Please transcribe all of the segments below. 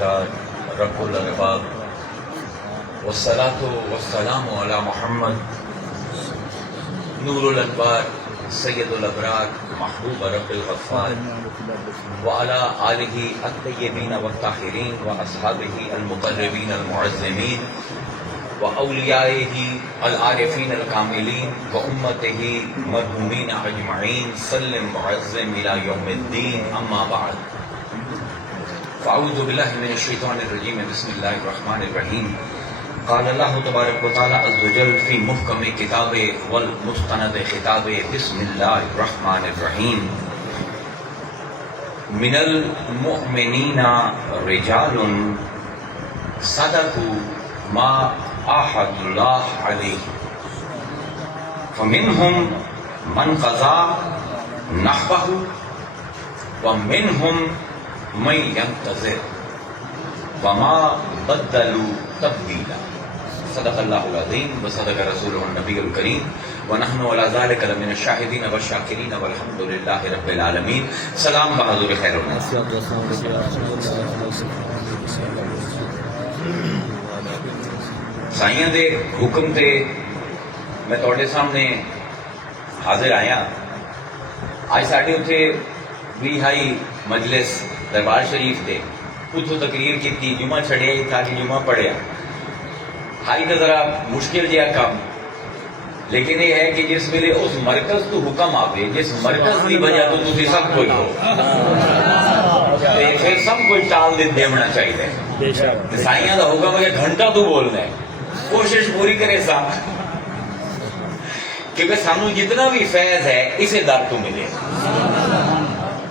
الأسرار رب الأرباب والصلاة والسلام على محمد نور الأنوار سید الابرار محبوب رب الغفار وعلى آلہ الطیبین والطاہرین واصحابہ المقربین المعظمین واولیائہ العارفین الکاملین وامتہ مرحومین اجمعین سلم معظم الى یوم الدین اما بعد فاعوذ باللہ من الشیطان الرجیم بسم اللہ الرحمن الرحیم قال اللہ تبارک و تعالی عز وجل فی محکم کتاب والمستند خطاب بسم اللہ الرحمن الرحیم من المؤمنین رجال صدقوا ما عاهد اللہ علیہ فمنهم من قضى نحبه ومنهم من ينتظر وما بدلوا تبدیلا صدق اللہ العظیم وصدق رسولہ النبی الکریم ونحن علی ذلک لمن الشاہدین والشاکرین والحمد للہ رب العالمین. سلام بحضور خیر الناس. سائیاں دے حکم تے میں تواڈے سامنے حاضر آیا. آج ساڈے اتھے بھی ہائی مجلس دربار شریف تے اتھوں تقریر کی جمعہ چھڑیا تھا کہ جمعہ پڑھیا. ہائی تو ذرا مشکل جہا کام، لیکن یہ ہے کہ جس ویلے اس مرکز تو حکم آوے جس مرکز کی وجہ تو تسی سب کچھ ہو پھر سب کچھ ٹال دیونا چاہیے. سائیاں دا حکم ہے کہ گھنٹہ تو بولنا ہے، کوشش پوری کرے سا کیونکہ سانو جتنا بھی فیض ہے اسے در تو ملے.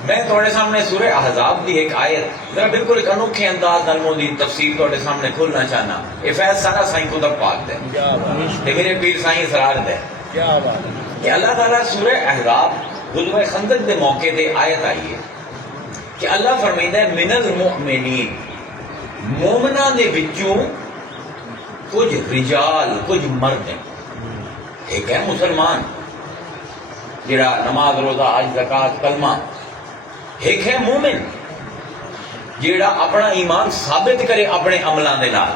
میں تھوڑے سامنے سورہ احزاب دی ایک آیت ذرا بالکل ایک انوکھے انداز نال دی تفسیر تھوڑے سامنے کھولنا چاہنا. یہ فیض سارا سائیں خدا پاک دے تے میرے پیر سائیں اسرار دے کہ اللہ تعالیٰ سورہ احزاب غزوہ خندق دے موقع دے آیت آئی ہے کہ اللہ فرمائندا ہے من المؤمنین، مومناں دے وچوں کچھ رجال کچھ مرد ہیں. ایک ہے مسلمان جڑا نماز روزہ حج زکات کلمہ، ایک ہے مومن جیڑا اپنا ایمان ثابت کرے اپنے عملاں دے نال.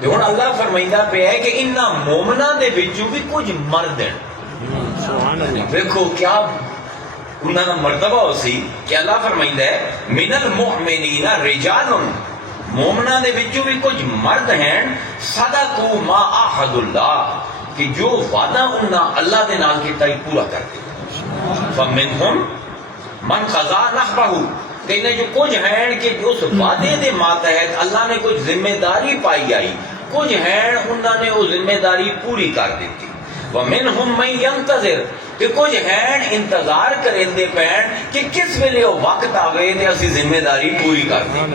تے ہن اللہ فرمائندا پیا ہے کہ انہاں مومناں دے وچوں بھی کچھ مرد ہیں. سبحان اللہ. دیکھو کیا انہاں دا مرتبہ ہو سی کہ اللہ فرمائندا ہے من المؤمنین رجال، مومناں دے وچوں بھی کچھ مرد ہیں صدقوا ما عاهد اللہ، کہ جو وعدہ انہاں اللہ دے نال کیتا ہی پورا کر دے. فمنہم من قضا نحبہ، تینے جو کچھ ہیں کہ اس وعدے دے ماتحت اللہ نے کچھ ذمہ داری پائی آئی، کچھ ہیں انہوں نے وہ ذمہ داری پوری کر دیتی. ومنہم من ینتظر، کہ کچھ ہیں انتظار کریں دے پین کہ کس ویلے وہ وقت آوے تے اسی ذمہ داری پوری کر دیں.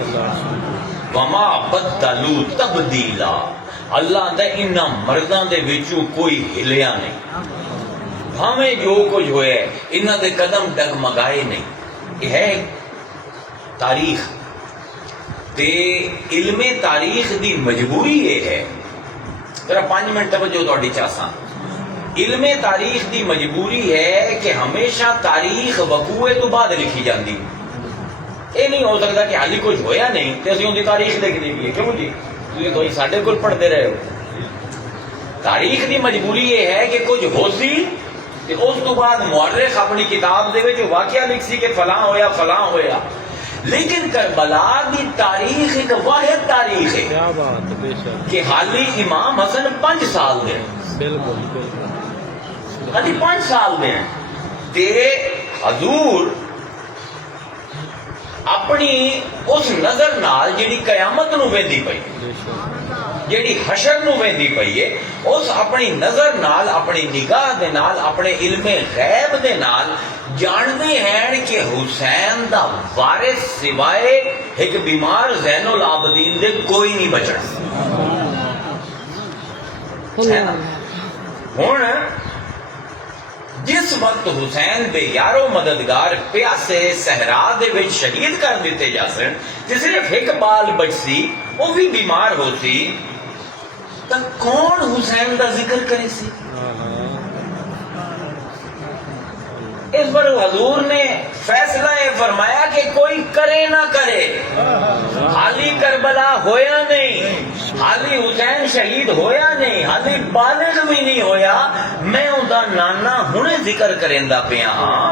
وما بدلوا تبدیلا، اللہ دے انہاں مرداں دے وچوں کوئی ہلیا نہیں، ہمیں جو کچھ ہوئے انہاں دے قدم ڈگمگائے نہیں. یہ ہے تاریخ تے علم تاریخ دی مجبوری یہ ہے. ذرا 5 منٹ توجہ تہاڈی چاہساں. علم تاریخ دی مجبوری ہے کہ ہمیشہ تاریخ وقوع تو بعد لکھی جاندی. یہ نہیں ہو سکتا کہ حالی کچھ ہویا نہیں تے اسی اون دی تاریخ لکھ دئیے. کیوں جی تسی تو ساڈے کول پڑھتے رہے ہو. تاریخ دی مجبوری یہ ہے کہ کچھ ہو سی تے اس تو بعد مورخ اپنی کتاب دے وچ واقعہ لکھ سی کہ فلاں ہویا فلاں ہویا. لیکن کربلا دی تاریخ ایک واحد تاریخ ہے کہ حالی امام حسن 5 سال دے، حالی 5 سال دے تے حضور اپنی اس نظر نال جیڑی قیامت نو ویندی پئی، جیڑی حشر نو ویندی پئی ہے، اس اپنی نظر نال اپنی نگاہ دے نال اپنے علم غیب دے نال جاندے ہیں کہ حسین دا وارث سوائے ایک بیمار زین العابدین دے کوئی نہیں بچنا. ہن جس وقت حسین دے یارو مددگار پیاسے صحرا دے وچ شہید کر دیتے جا سن تے صرف ایک بال بچ سی، وہ بھی بیمار ہو سی، تو کون حسین دا ذکر کرے سی؟ اس پر حضور نے فیصلہ فرمایا کہ کوئی کرے نہ کرے. حالی کربلا ہویا نہیں, حالی حسین شہید ہویا نہیں, حالی بالغ بھی نہیں ہویا, میں اوندا نانا ہنے ذکر کریندا پیا ہاں.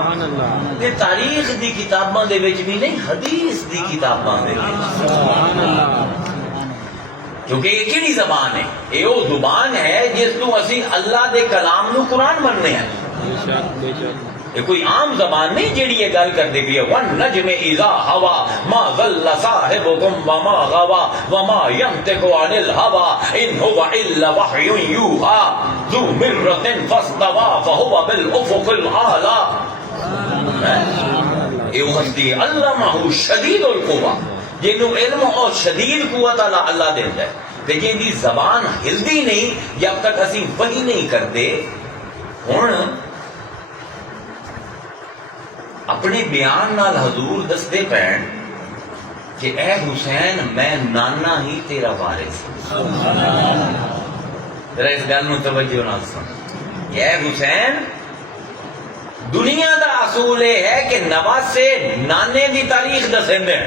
تے تاریخ دی کتاباں دے وچ بھی نہیں, حدیث دی کتاباں دے وچ. کیونکہ یہ کیڑی زبان ہے؟ یہ وہ زبان ہے جس تو اسی اللہ دے کلام نو قرآن مننے ہیں. یہ کوئی عام زبان نہیں جیڑی یہ گل کرتے بھی ہے. وَالنَّجْمِ إِذَا هَوَى مَا ضَلَّ صَاحِبُكُمْ وَمَا غَوَى وَمَا يَنطِقُ عَنِ الْهَوَى إِنْ هُوَ إِلَّا وَحْيٌ يُوحَى ذُو مِرَّةٍ فَاسْتَوَى فَهُوَ بِالْأُفُقِ الْأَعْلَى. یہ ہستی علمہ شدید القویٰ, جنوں علم اور شدید قوت اللہ دیتا ہے. تے جن دی زبان ہلدی نہیں جب تک اسی وحی نہیں کرتے. ہن اپنے بیان نال حضور دستے پین کہ اے حسین میں نانا ہی تیرا وارث. ذرا اس گل میں توجہ نال سن. کہ اے حسین, دنیا دا اصول یہ ہے کہ نواسے نانے دی تاریخ دسیں دے.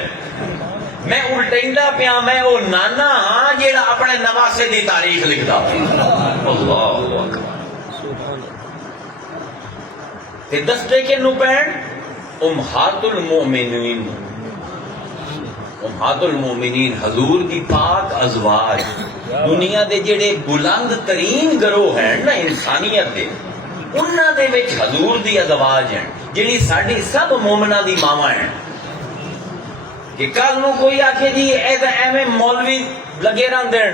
میں الٹیندا پیا, میں وہ نانا ہاں جیڑا اپنے نواسے دی تاریخ لکھدا. اللہ اکبر. تے دستے کہ نو پین امہات المؤمنین, امہات المؤمنین حضور دی پاک ازواج, دنیا دے جڑے بلند ترین گروہ ہیں نا انسانیت دے, انہاں دے وچ حضور دی ازواج ہیں جڑی ساڈی سب مومناں دی ماواں ہیں. کہ کل نو کوئی آکھے جی ایویں مولوی لگے رہن دین,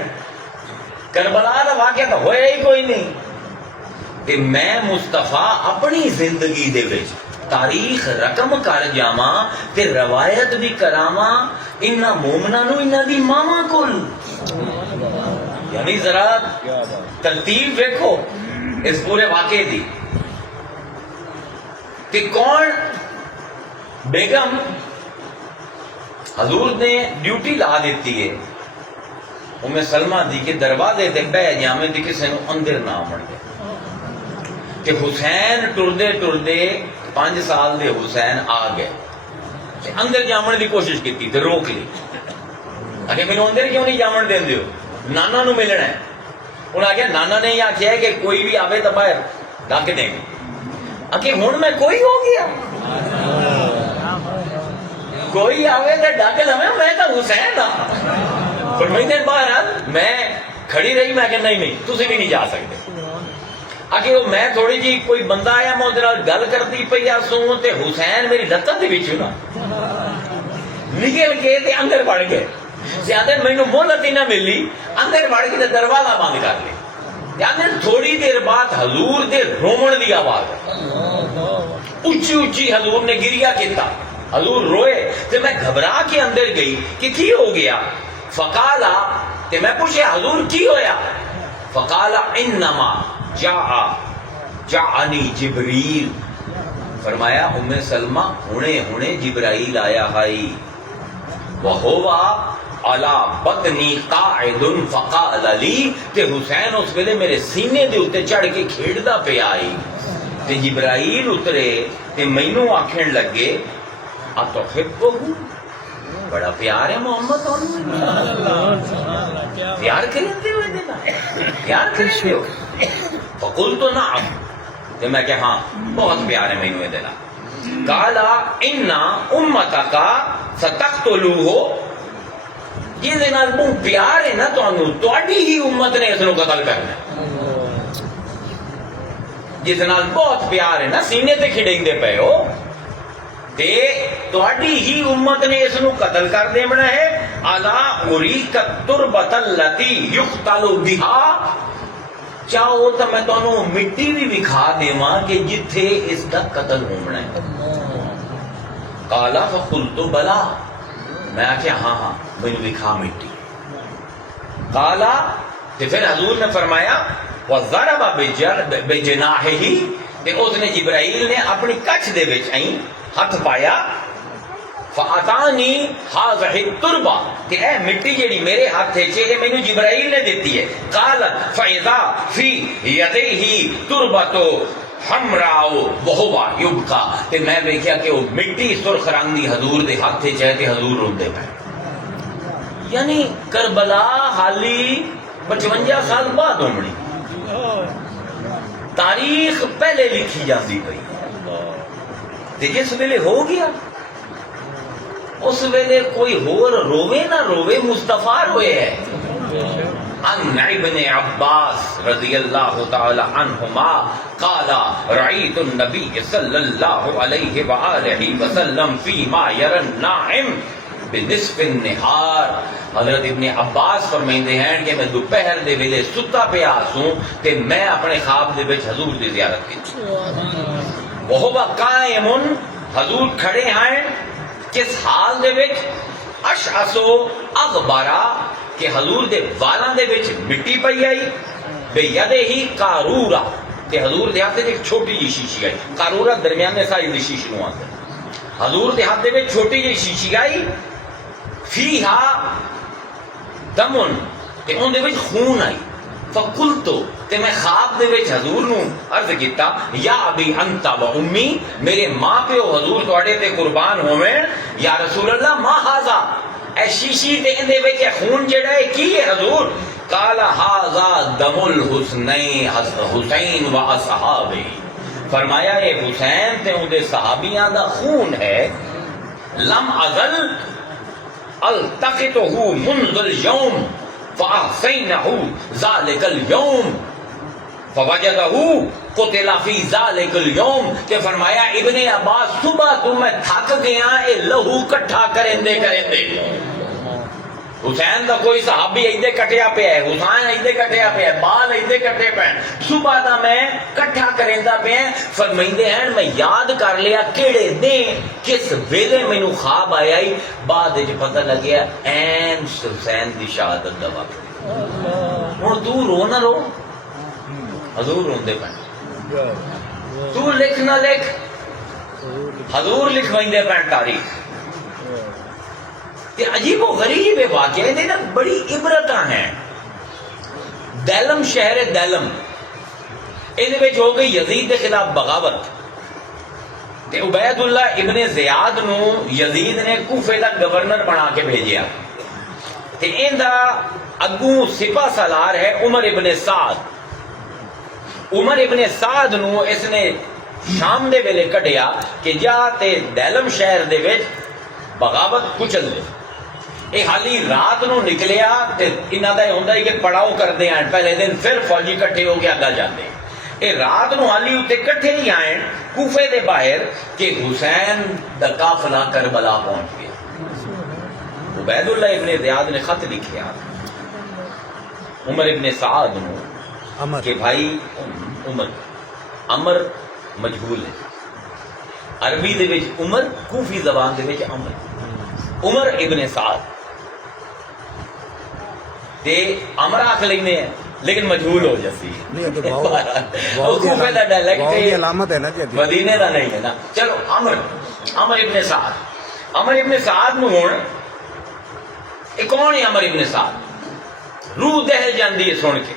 کربلا دا واقعہ تو ہویا ہی کوئی نہیں. کہ میں مصطفیٰ اپنی زندگی دے وچ تاریخ رقم کر جاواں تے روایت بھی کراواں انہاں مومناں نو انہاں دی ماواں کول. یعنی ذرا ترتیب دیکھو اس پورے واقعے دی. کہ کون بیگم حضور نے ڈیوٹی لا دیتی ہے ام سلمہ دی کہ دروازے تے بہ جاویں تے کسے نو اندر نہ آون دے. کہ حسین ٹردے ٹردے 5 سال دے حسین آ گئے تے اندر جاون دی کوشش کیتی تے روک لی. اگے مینوں اندر کیوں نہیں جاون دیندے ہو, نانا نو ملنا ہے. انہاں آخیا نانا نے یہ آخیا ہے کہ کوئی بھی آوے تو باہر ڈک دیں گے. اگے ہن میں کوئی ہو گیا, کوئی آوے تو ڈک لو, میں تو حسین ہاں. پر میں باہر میں کھڑی رہی, میں کہ نہیں تسی بھی نہیں جا سکتے. آگے وہ میں تھوڑی جی کوئی بندہ آیا میں اندر گل کرتی پئی سوں تے حسین میری لتاں دے وچوں نا نکل کے تے اندر بڑھ گئے. زیادہ مینوں مہلت ہی نہ ملی, اندر بڑھ کے تے دروازہ بند کر لیا. اندر تھوڑی دیر بعد حضور دے رومن دی آواز, اچھی اچھی حضور نے گریا کیتا. حضور روئے تے میں گھبرا کے اندر گئی کہ کی ہو گیا. فقالا تے میں پوچھا حضور کی ہویا. فقالا انما جاءنی جبریل. فرمایا ام سلمہ ہونے ہونے جبرائیل آیا ہائی. وہوا علی بطنی قاعد فقال لی, تے حسین اس ویلے میرے سینے دے اوتے چڑھ کے کھیڑدا پیا آئی. تے جبرائیل اترے تے مینوں آکھن لگے اتحبہ, بڑا پیار ہے محمد پیار کرتے ہو, پیار کرتے ہو. فقلت نعم, تے میں کہ ہاں بہت پیار ہے مینوں یہ دینا. قالا انا امتک ستقتلوہ, یہ نال بہت پیار ہے نا تہاڈی ہی امت نے اس نو قتل کرنا. جس نال بہت پیار ہے نا سینے تے کھڑیندے پئے ہو تے تہاڈی ہی امت نے اس نو قتل کر دینا ہے. الا اریک التربۃ التی یقتل بها, چاہو تو میں تانوں مٹی بھی وکھا دیواں کہ جتھے اس دا قتل ہونا ہے. قالا فقلت بلا, میں آخیا ہاں مجھے وکھا مٹی. قالا, تے پھر حضور نے فرمایا وضرب بجناحہ, تے اس نے جبرائیل نے اپنی کچھ دے وچ آئی ہاتھ پایا. فاتانی ہذہ التربہ, کہ اے مٹی جیڑی میرے ہاتھ وچ ہے مینوں جبرائیل نے دیتی ہے. قالت فاذا فی یدیہ تربۃ حمراؤ وہوا یبقا، تے میں ویکھیا کہ وہ مٹی سرخ رنگ دی حضور دے ہاتھ وچ ہے تے حضور روندے پے. یعنی کربلا حالی 55 سال بعد ہونی، تاریخ پہلے لکھی جاتی پئی. تے جس ویلے ہو گیا اس ویلے کوئی ہور روے نہ روے، مصطفیٰ روئے ہے. عن ابن عباس رضی اللہ تعالی عنہما قال رأيت النبي صلی اللہ علیہ وآلہ وسلم فيما يرى النائم بنصف النہار. حضرت ابن عباس فرمائندے ہیں کہ میں دوپہر دے ویلے ستا پیا سوں تے میں اپنے خواب دے وچ حضور دی زیارت کی. وہو قائم، حضور کھڑے ہیں کس حال دے وچ؟ اشعثو اغبرا، کہ حضور دے والاں دے وچ مٹی پئی آئی. بے یدہ ہی قارورا، کہ حضور دے ہاتھ ایک چھوٹی جی شیشی آئی. قارورا درمیانے سائز دی شیشی نو آندے. حضور دے ہاتھ وچ چھوٹی جی شیشی آئی. فیہا دمن، تے اون دے وچ خون آئی. فقلتو، تے میں خواب دے وچ حضور نو عرض کیتا یا ابی انت و امی، میرے ماں پیو حضور تواڈے تے قربان ہوویں. یا رسول اللہ ما ھذا، اے شیشی تے اندے وچ خون جڑا ہے کی ہے حضور؟ قال ھذا دم الحسنین، حسین و اصحابہ، فرمایا یہ حسین تے اون دے صحابیاں دا خون ہے. لم ازل التقطه منذ اليوم فاحسنه ذلك اليوم فوجده قتل في ذلك اليوم، کہ فرمایا ابن عباس صبح تو میں تھک گیا اے لہو کٹھا کرندے کرندے. حسین دا کوئی صحابی ایدے کٹیا پیا ہے، حسین ایدے کٹیا پیا ہے، بال ایدے کٹے پے، صبح دا میں کٹھا کریندا پیا. فرمائندے ہیں میں یاد کر لیا کیڑے دن کس ویلے مینوں خواب آیا ہی، بعد وچ پتہ لگیا این حسین دی شہادت دا وقت. ہن تو رو نہ رو، حضور روندے پے. تو لکھ نہ لکھ، حضور لکھوائندے پے تاریخ. یہ عجیب و غریب واقعہ ہے نا، بڑی عبرتاں ہیں. دیلم شہر دیلم، یہ ہو گئی یزید کے خلاف بغاوت. تے عبید اللہ ابن زیاد نو یزید نے کوفے دا گورنر بنا کے بھیجیا. تے ان دا اگوں سپاہ سالار ہے عمر ابن سعد. عمر ابن سعد نو اس نے شام دے ویلے کڈیا کہ جا تے دیلم شہر دے وچ بغاوت کچل دے. یہ حالی رات نو نکلیا تے انہاں دا ہوندا ہے کہ پڑاؤ کردے ہیں، پہلے دن پھر فوجی کٹھے ہو کے اگا جاندے. یہ رات نو حالی اتنے کٹھے ہی آئے کوفے دے باہر کہ حسین دا قافلہ کربلا پہنچ گیا. عبید اللہ ابن زیاد نے خط لکھیا عمر ابن سعد نو کہ بھائی عمر مجہول ہے، عربی دے وچ عمر، کوفی زبان دے وچ عمر ابن سعد. تے عمر آکھ لینے ہیں لیکن مجہول ہو جاتی ہے، کوفے دا ڈائلیکٹ ہے، مدینے دا نہیں ہے نا. چلو عمر ابن سعد. عمر ابن سعد نو ہن یہ کون ہے؟ عمر ابن سعد روح دہل جاندی ہے سن کے.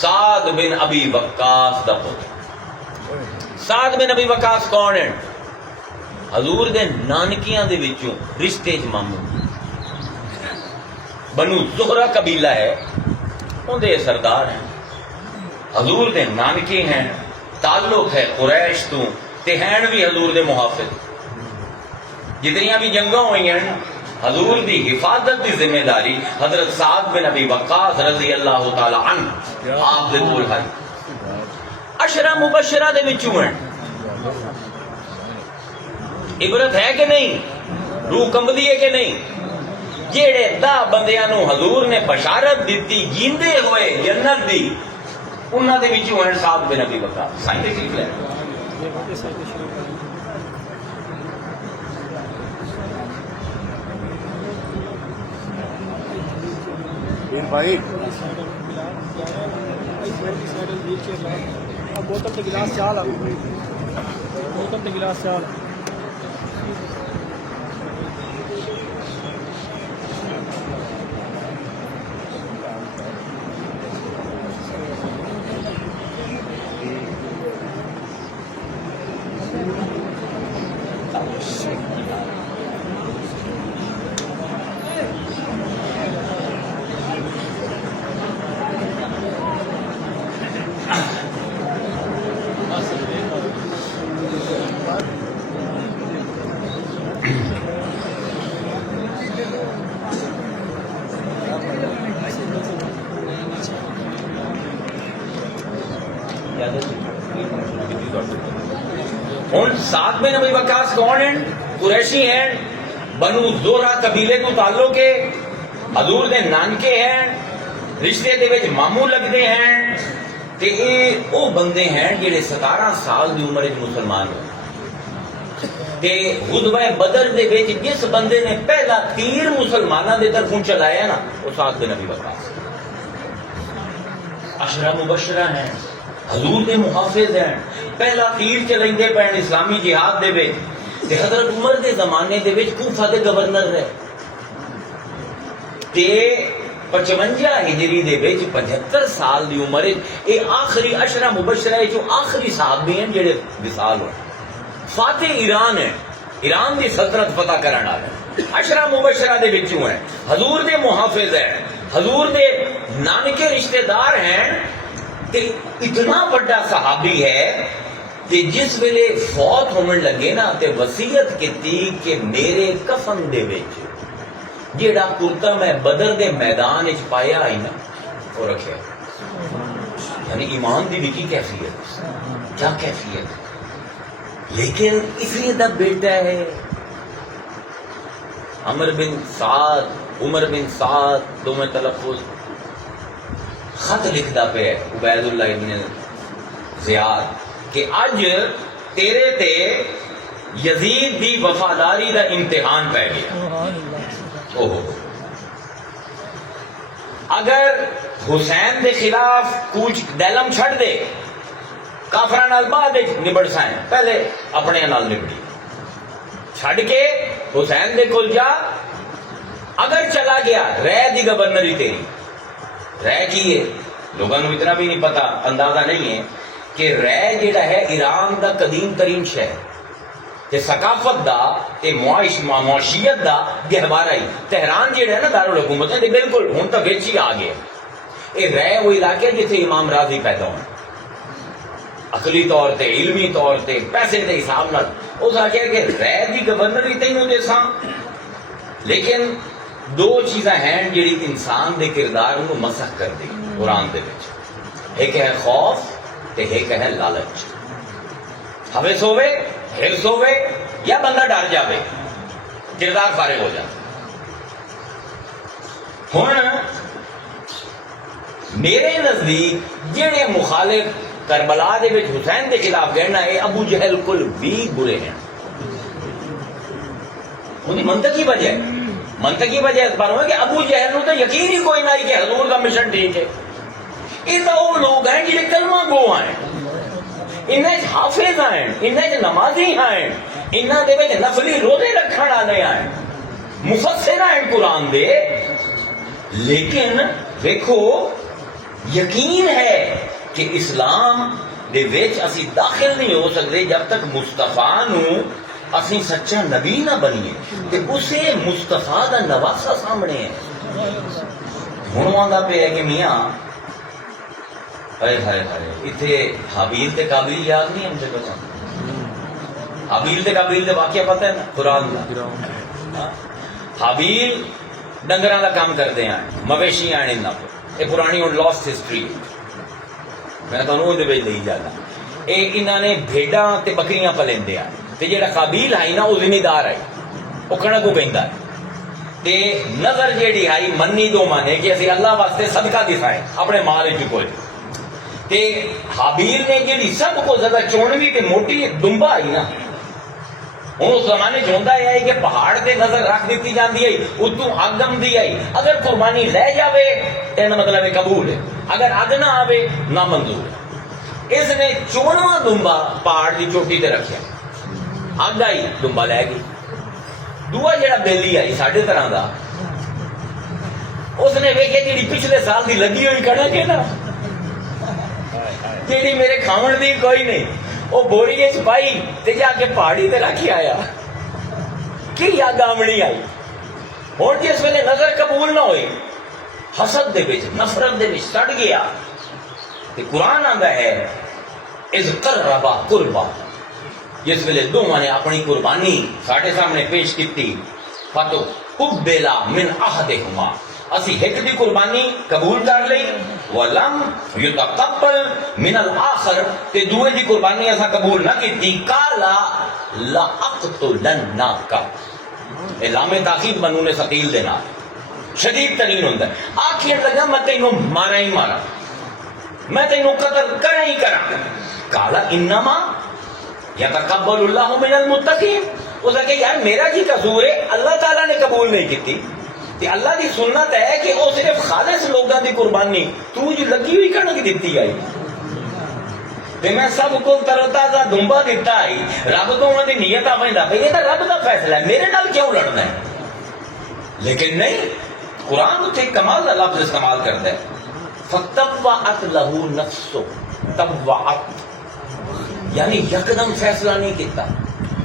سعد بن ابی وقاص دا پتر. سعد بن ابی وقاص کون ہے؟ حضور دے نانکیاں دے وچوں رشتے چ ماموں، بنو زہرہ قبیلہ ہے، ان دے سردار ہیں. حضور دے نانکے ہیں، تعلق ہے قریش تو، تے ہیں بھی حضور دے محافظ. جتنیاں بھی جنگاں ہوئی ہیں حضور دی حفاظت دی ذمہ داری حضرت سعد بن ابی وقاص رضی اللہ تعالی عنہ آپ دے کول ہے. عشرہ مبشرہ دے وچوں ہیں. عبرت ہے کہ نہیں؟ روح کمبدی ہے کہ نہیں؟ جیڑے 10 بندیاں نو حضور نے بشارت دیتی جیندے ہوئے جنت دی، انہاں دے وچوں ہیں سعد بن ابی وقاص. سائیں تشریف لے بھائی بوتل تے گلاس چال بوتل تے گلاس چال ہوں سعد بن ابی وقاص کون ہیں؟ قریشی ہیں، بنو زہرہ قبیلے تو تعلق ہے، حضور دے نانکے ہیں، رشتے دے وچ ماموں لگتے ہیں، تے یہ وہ بندے ہیں جڑے 17 سال دی عمر وچ مسلمان ہوئے تے غزوہ بدر دے وچ جس بندے نے پہلا تیر مسلماناں دے طرفوں چلایا نا وہ سعد بن ابی وقاص، عشرہ مبشرہ ہیں، حضور دے محافظ ہیں، پہلا تیر چلائندے پین اسلامی جہاد دے وچ، تے حضرت عمر دے زمانے دے وچ کوفہ دے گورنر رہے، تے 55 ہجری دے وچ 75 سال دی عمر اے آخری عشرہ مبشرہ جو آخری صحابی ہیں جڑے وصال ہوئے، فاتح ایران ہے، ایران دی سلطنت فتح کرن والے، عشرہ مبشرہ دے وچوں ہیں، حضور دے محافظ ہیں، حضور دے نانکے رشتہ دار ہیں، تے اتنا بڑا صحابی ہے کہ جس ویلے فوت ہونے لگے نا تے وصیت کیتی کہ میرے کفن دے وچ جیڑا کرتا میں بدر دے میدان وچ پایا آئی نا وہ رکھیا، یعنی ایمان دی بھی کی کیفیت، کیا کیفیت، لیکن اس لیے دا بیٹا ہے عمر بن سعد، عمر بن سعد، دو میں تلفظ خط لکھدا پہ عبید اللہ ابن زیاد کہ اج تیرے تے یزید دی وفاداری دا امتحان پہ گیا، اگر حسین دے خلاف کوچ دلم چھڑ دے کافراں نال بعد نبڑ سائیں، پہلے اپنے نال نبڑی، چھڑ کے حسین دے کول جا، اگر چلا گیا رہ دی گورنری تیری، رہ کی ہے لوگوں کو اتنا بھی نہیں پتا، اندازہ نہیں ہے کہ رہ جڑا ہے ایران دا قدیم ترین شہر تے ثقافت دا تے معاشیت دا گہوارہ ہی، تہران جڑا ہے نا دارالحکومت ہے بالکل ہن تو وچ ہی آ گیا، اے رہ وہ علاقے جتھے امام راضی پیدا ہوئے، عقلی طور تے علمی طور تے پیسے دے حساب نال اس آخیا کہ رہ دی گورنری تینوں دیساں، لیکن دو چیزاں ہیں جڑی انسان دے کردار کو مسخ کر دی قرآن دے وچ، ایک ہے خوف تے ایک ہے لالچ، ہوس ہوے ہرس ہوے یا بندہ ڈر جاوے کردار فارغ ہو جائے۔ ہن میرے نزدیک جڑے مخالف کربلا دے وچ حسین دے خلاف گئے نا اے ابو جہل کل بھی برے ہیں، ان کی منطقی وجہ اس بار ہوئے کہ ابو جہل نو تو یقین ہی کوئی نہ کہ حضور کا مشن ٹھیک ہے، یہ تو وہ لوگ ہیں جنہیں کلمہ گو ہیں، انہیں حافظ ہیں، انہیں نمازی ہیں، انہیں دے وچ نفلی روزے رکھن والے ہیں، مفسر ہیں قرآن دے، لیکن دیکھو یقین ہے کہ اسلام دے وچ اسی داخل نہیں ہو سکتے جب تک مصطفیٰ نو اسی سچا نبی نہ بنیے تے اسے مصطفیٰ دا نواسا سامنے ہے۔ ہن آندا پہ ہے کہ میاں ہائے ہائے ہائے اتنے حابیل تے قابیل یاد نہیں ہم سے بچا، حابیل تے قابیل تے واقعہ پتہ ہے نا قرآن دا، حابیل ڈنگراں دا کام کرتے ہیں، مویشی آنے انہاں پہ، یہ پرانی اور لاسٹ ہسٹری، میں تمہیں وہ لے جانا، یہ انہوں نے بھیڈاں تے بکریاں پلیندے ہیں، تے جیڑا قابیل آئی نا وہ ذمہ ہے، وہ کنک کو کہندا ہے، تے نظر جیڑی آئی منی دو مانے کہ اسی اللہ واسطے صدقہ دسائیں اپنے مال چکوئے، تے حابیل نے جیڑی سب کو زیادہ چونوی تے موٹی دمبا آئی نا، ہوں اس زمانے چاہتا ہے کہ پہاڑ تے نظر رکھ دیتی جاتی ہے، اتوں اگ آمدی آئی، اگر قربانی لے جاوے تو مطلب ہے قبول ہے، اگر اگ نہ آوے نہ منظور ہے۔ اس نے 54واں دمبا پہاڑ کی چوٹی تے رکھیا، اگ آئی دمبا لے گئی، دوا جڑا بیلی آئی ساڈے طرح دا، اس نے ویکھیا جیڑی پچھلے سال دی لگی ہوئی کڑک ہے نا، جیڑی میرے کھاون دی کوئی نہیں، وہ بوری وچ پائی تے جا کے پہاڑی تے رکھ آیا، کی اگ آمنی آئی۔ ہن جس ویلے نظر قبول نہ ہوئی، حسد دے وچ نفرت دے وچ سڑ گیا، تے قرآن آندا ہے اذ قربا قربا، جس ویلے دونوں نے اپنی قربانی ساڈے سامنے پیش کیتی، فتو قبلا من احدہما، اسی ایک دی قربانی قبول کر لئی ولم یتقبل من الاخر تے دوے دی قربانی اسا قبول نہ کیتی قالا لاقتلنک اعلام تاکید بنون ثقیل دے نال شدید ترین ہوندا ہے آکھیں لگا میں تینوں مارا ہی مارا میں تینوں قتل کرا ہی کرا قالا انما یتقبل اللہ من المتقین اس نے کہ یار میرا کی قصور ہے اللہ تعالیٰ نے قبول نہیں کیتی تے اللہ دی سنت ہے کہ وہ صرف خالص لوگاں دی قربانی تو جو لگی ہوئی کھڑ کی دیتی آئی تے میں سب کو تروتازہ دنبا دیتا آئی رب تو انہوں نے نیت آوائندہ بھئی یہ تو رب کا فیصلہ ہے میرے نال کیوں لڑنا ہے لیکن نہیں قرآن اتھے کمال دا لفظ استعمال کرتا ہے فَتَوَّعَتْ لَهُ نَفْسُ تَوَّعَتْ یعنی یکدم فیصلہ نہیں کیتا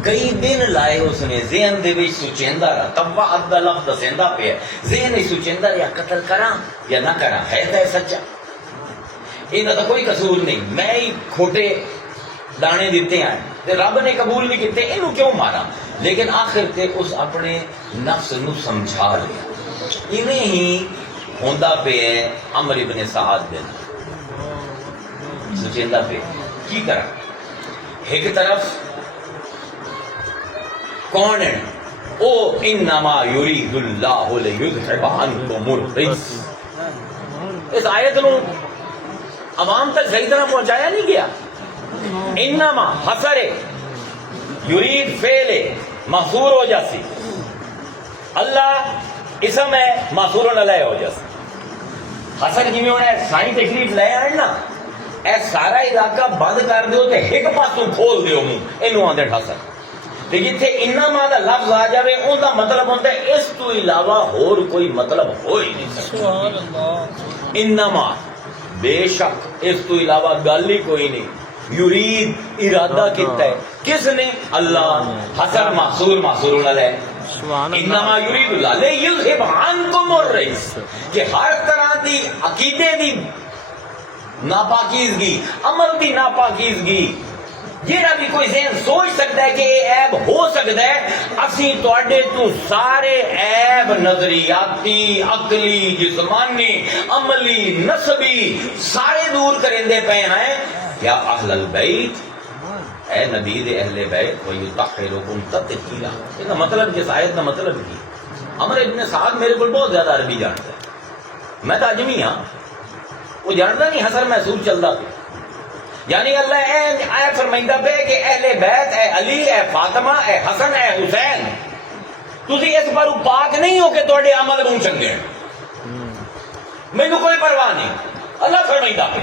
کئی دن لائے اس نے ذہن دے وچ سوچیندا رہا توعد دا لفظ دسیندا پیا ذہن وچ سوچیندا یا قتل کراں یا نہ کراں ہے تے سچا انہاں دا کوئی قصور نہیں میں ہی کھوٹے دانے دیتے ہیں تے رب نے قبول نہیں کیتے اینو کیوں مارا لیکن آخر تے اس اپنے نفس نو سمجھا لیا ایویں ہی ہوندا پیا عمرو ابن سعد دے سوچیندا پیا کی کراں ایک طرف کون ہے او انما یرید اللہ لیذھب عنکم الرجس اس آیت نو عوام تک صحیح طرح پہنچایا نہیں گیا انما حسر یرید فعل محصور ہو جاسی اللہ اسم ہے محصور علیہ ہو جاسی حسر جی میں ہونا ہے سائیں تکلیف لے آئے نا اے سارا علاقہ بند کر دیو تے ایک پاسوں کھول دیو منہ اینو آندے حسر تے جتھے انما دا لفظ آ جاوے اون دا مطلب ہوندا ہے اس تو علاوہ اور کوئی مطلب ہو ہی نہیں سکتا سبحان اللہ انما بے شک اس تو علاوہ گل ہی کوئی نہیں یرید ارادہ کیتا ہے کس نے اللہ حسر محصور علیہ انما یرید اللہ لیذھب عنکم الرجس کہ ہر طرح دی عقیدے دی ناپاکیزگی عمل دی ناپاکیزگی جیڑا بھی کوئی ذہن سوچ سکتا ہے کہ یہ عیب ہو سکتا ہے اسی تواڈے تو سارے عیب نظریاتی عقلی جسمانی عملی نسبی سارے دور کریندے پے ہیں یا اہل البیت اے نبی دے اہل بیت ویطہرکم تطہیرا اس کا مطلب جس آیت کا مطلب کی عمرو ابن سعد میرے کو بہت زیادہ عربی جانتا ہے میں تو اجمی ہاں وہ جانتا نہیں حسر محسوس چلتا پہ یعنی اللہ آیت فرمائندہ پہ کہ اہل بیت اے علی اے فاطمہ اے حسن اے حسین تسی اس پر پاک نہیں ہو کہ تواڈے عمل بن چنگے مینوں کوئی پرواہ نہیں اللہ فرمائندہ پہ